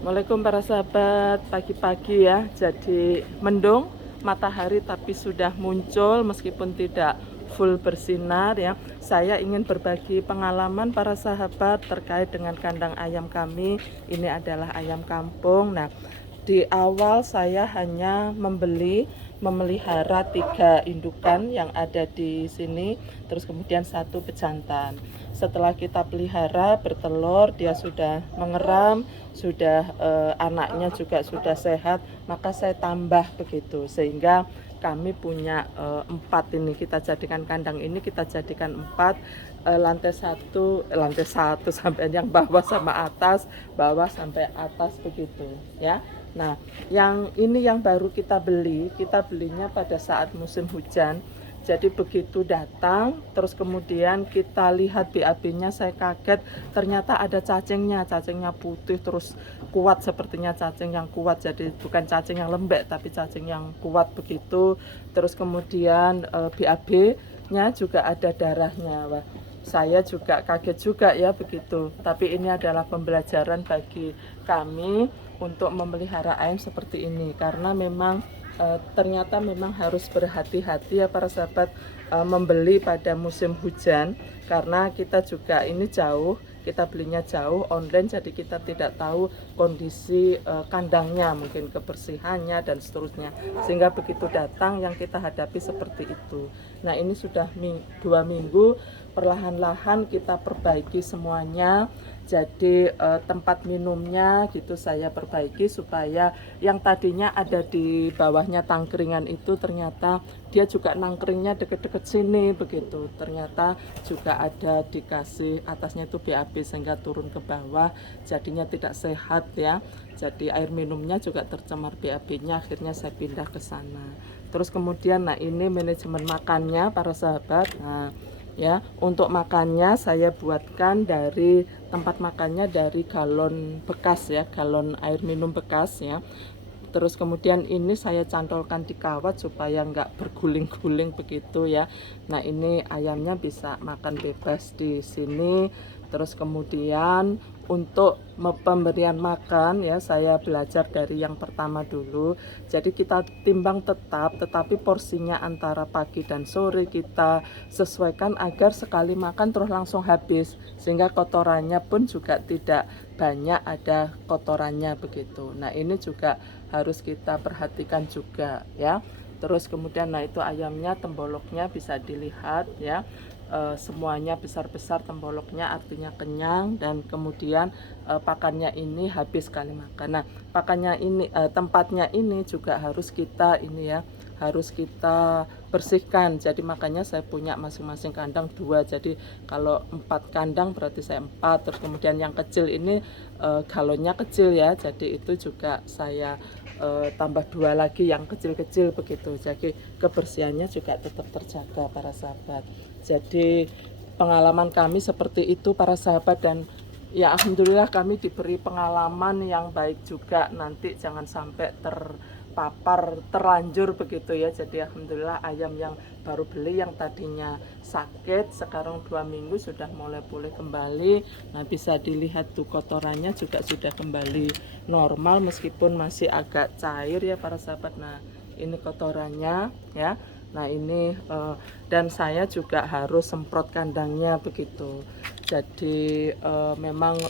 Assalamualaikum para sahabat, pagi-pagi ya, jadi mendung, matahari tapi sudah muncul meskipun tidak full bersinar ya. Saya ingin berbagi pengalaman para sahabat terkait dengan kandang ayam kami. Ini adalah ayam kampung. Nah, di awal saya hanya memelihara 3 indukan yang ada di sini, terus kemudian 1 pejantan. Setelah kita pelihara bertelur, dia sudah mengeram, sudah anaknya juga sudah sehat, maka saya tambah begitu sehingga kami punya 4 ini, kita jadikan kandang ini kita jadikan 4, lantai satu sampai yang bawah sama atas, bawah sampai atas begitu ya. Nah, yang ini yang baru kita belinya pada saat musim hujan. Jadi begitu datang, terus kemudian kita lihat BAB-nya, saya kaget, ternyata ada cacingnya putih, terus kuat, sepertinya cacing yang kuat, jadi bukan cacing yang lembek, tapi cacing yang kuat begitu. Terus kemudian BAB-nya juga ada darahnya. Wah, saya juga kaget juga ya begitu. Tapi ini adalah pembelajaran bagi kami untuk memelihara ayam seperti ini, karena memang ternyata memang harus berhati-hati ya para sahabat, membeli pada musim hujan, karena kita juga ini jauh, kita belinya jauh online, jadi kita tidak tahu kondisi kandangnya, mungkin kebersihannya dan seterusnya, sehingga begitu datang yang kita hadapi seperti itu. Nah, ini sudah 2 minggu, perlahan-lahan kita perbaiki semuanya. Jadi tempat minumnya gitu saya perbaiki supaya yang tadinya ada di bawahnya tangkringan itu ternyata dia juga nangkringnya deket-deket sini begitu. Ternyata juga ada dikasih atasnya itu BAB sehingga turun ke bawah, jadinya tidak sehat ya. Jadi air minumnya juga tercemar BAB-nya, akhirnya saya pindah ke sana. Terus kemudian nah ini manajemen makannya para sahabat. Nah, ya, untuk makannya saya buatkan dari tempat makannya dari galon bekas ya, galon air minum bekas ya. Terus kemudian ini saya cantolkan di kawat supaya nggak berguling-guling begitu ya. Nah, ini ayamnya bisa makan bebas di sini. Terus kemudian untuk pemberian makan ya, saya belajar dari yang pertama dulu. Jadi kita timbang tetap, tetapi porsinya antara pagi dan sore kita sesuaikan agar sekali makan terus langsung habis, sehingga kotorannya pun juga tidak banyak ada kotorannya begitu. Nah, ini juga harus kita perhatikan juga ya. Terus kemudian nah itu ayamnya, temboloknya bisa dilihat ya, semuanya besar-besar temboloknya, artinya kenyang, dan kemudian pakannya ini habis sekali makan. Nah, pakannya ini, tempatnya ini juga harus kita ini ya, harus kita bersihkan. Jadi makanya saya punya masing-masing kandang 2. Jadi kalau 4 kandang berarti saya 4. Terus kemudian yang kecil ini galonnya kecil ya. Jadi itu juga saya tambah 2 lagi yang kecil-kecil begitu. Jadi kebersihannya juga tetap terjaga para sahabat. Jadi pengalaman kami seperti itu para sahabat, dan ya alhamdulillah kami diberi pengalaman yang baik juga, nanti jangan sampai terpapar terlanjur begitu ya. Jadi alhamdulillah ayam yang baru beli yang tadinya sakit sekarang 2 minggu sudah mulai pulih kembali. Nah, bisa dilihat tuh kotorannya juga sudah kembali normal meskipun masih agak cair ya para sahabat. Nah, ini kotorannya ya. Nah, ini dan saya juga harus semprot kandangnya begitu. Jadi memang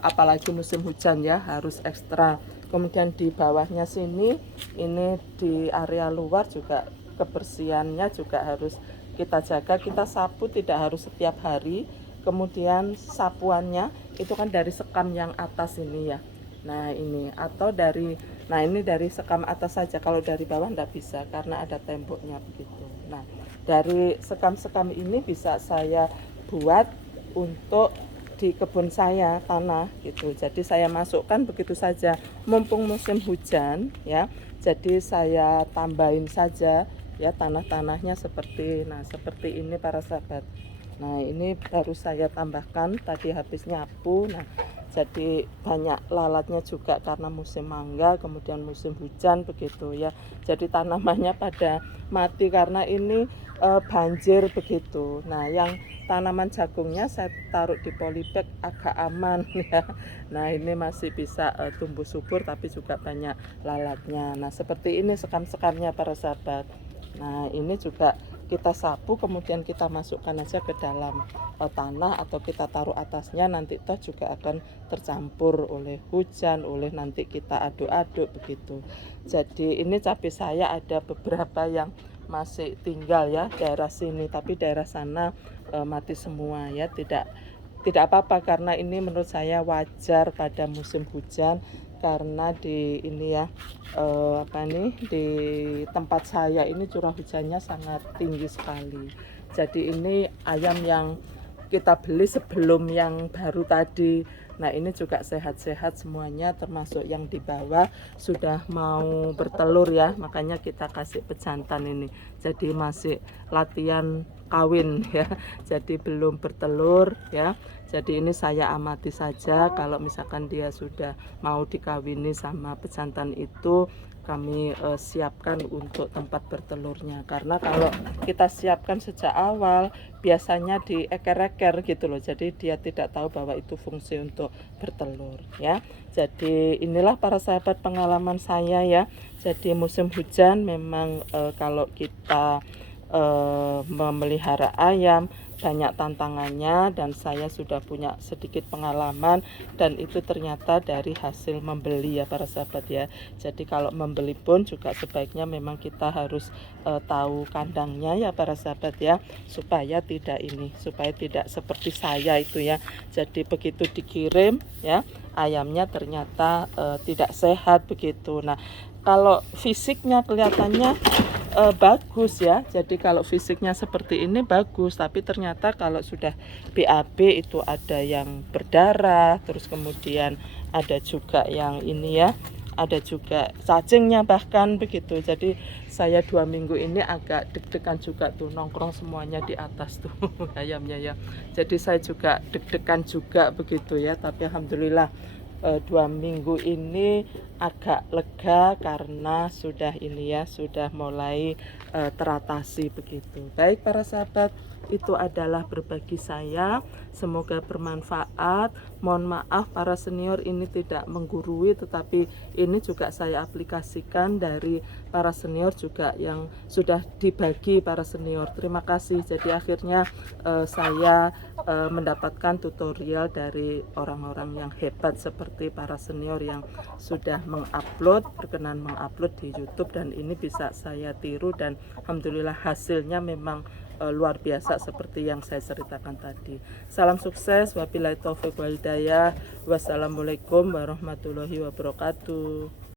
apalagi musim hujan ya harus ekstra. Kemudian di bawahnya sini, ini di area luar juga kebersihannya juga harus kita jaga. Kita sapu tidak harus setiap hari. Kemudian sapuannya itu kan dari sekam yang atas ini ya. Nah, ini atau dari, nah ini dari sekam atas saja, kalau dari bawah enggak bisa karena ada temboknya begitu. Nah, dari sekam-sekam ini bisa saya buat untuk di kebun saya tanah gitu. Jadi saya masukkan begitu saja mumpung musim hujan ya. Jadi saya tambahin saja ya tanah-tanahnya seperti, nah seperti ini para sahabat. Nah, ini baru saya tambahkan tadi habis nyapu. Nah, jadi banyak lalatnya juga karena musim mangga kemudian musim hujan begitu ya. Jadi tanamannya pada mati karena ini banjir begitu. Nah yang tanaman jagungnya saya taruh di polybag agak aman ya. Nah ini masih bisa tumbuh subur tapi juga banyak lalatnya. Nah seperti ini sekam-sekamnya para sahabat. Nah ini juga kita sapu kemudian kita masukkan aja ke dalam tanah atau kita taruh atasnya, nanti toh juga akan tercampur oleh hujan, oleh nanti kita aduk-aduk begitu. Jadi ini cabai saya ada beberapa yang masih tinggal ya daerah sini, tapi daerah sana mati semua ya. Tidak apa-apa karena ini menurut saya wajar pada musim hujan, karena di ini ya di tempat saya ini curah hujannya sangat tinggi sekali. Jadi ini ayam yang kita beli sebelum yang baru tadi. Nah ini juga sehat-sehat semuanya, termasuk yang di bawah sudah mau bertelur ya, makanya kita kasih pejantan ini. Jadi masih latihan kawin ya, jadi belum bertelur ya. Jadi ini saya amati saja, kalau misalkan dia sudah mau dikawini sama pejantan itu kami siapkan untuk tempat bertelurnya. Karena kalau kita siapkan sejak awal biasanya dieker-eker gitu loh, jadi dia tidak tahu bahwa itu fungsi untuk bertelur ya. Jadi inilah para sahabat pengalaman saya ya. Jadi musim hujan memang kalau kita memelihara ayam banyak tantangannya, dan saya sudah punya sedikit pengalaman, dan itu ternyata dari hasil membeli ya para sahabat ya. Jadi kalau membeli pun juga sebaiknya memang kita harus tahu kandangnya ya para sahabat ya, supaya tidak seperti saya itu ya. Jadi begitu dikirim ya ayamnya ternyata tidak sehat begitu. Nah kalau fisiknya kelihatannya bagus ya, jadi kalau fisiknya seperti ini bagus, tapi ternyata kalau sudah BAB itu ada yang berdarah, terus kemudian ada juga yang ini ya, ada juga cacingnya bahkan begitu. Jadi saya 2 minggu ini agak deg-degan juga tuh, nongkrong semuanya di atas tuh ayamnya ya. Jadi saya juga deg-degan juga begitu ya, tapi alhamdulillah 2 minggu ini agak lega karena sudah ini ya, sudah mulai teratasi begitu. Baik para sahabat, itu adalah berbagi saya, semoga bermanfaat. Mohon maaf para senior ini tidak menggurui, tetapi ini juga saya aplikasikan dari para senior juga yang sudah dibagi para senior. Terima kasih. Jadi akhirnya saya mendapatkan tutorial dari orang-orang yang hebat seperti para senior yang sudah berkenan mengupload di YouTube, dan ini bisa saya tiru dan alhamdulillah hasilnya memang luar biasa seperti yang saya ceritakan tadi. Salam sukses, wabillahi taufiq wal hidayah. Wassalamualaikum warahmatullahi wabarakatuh.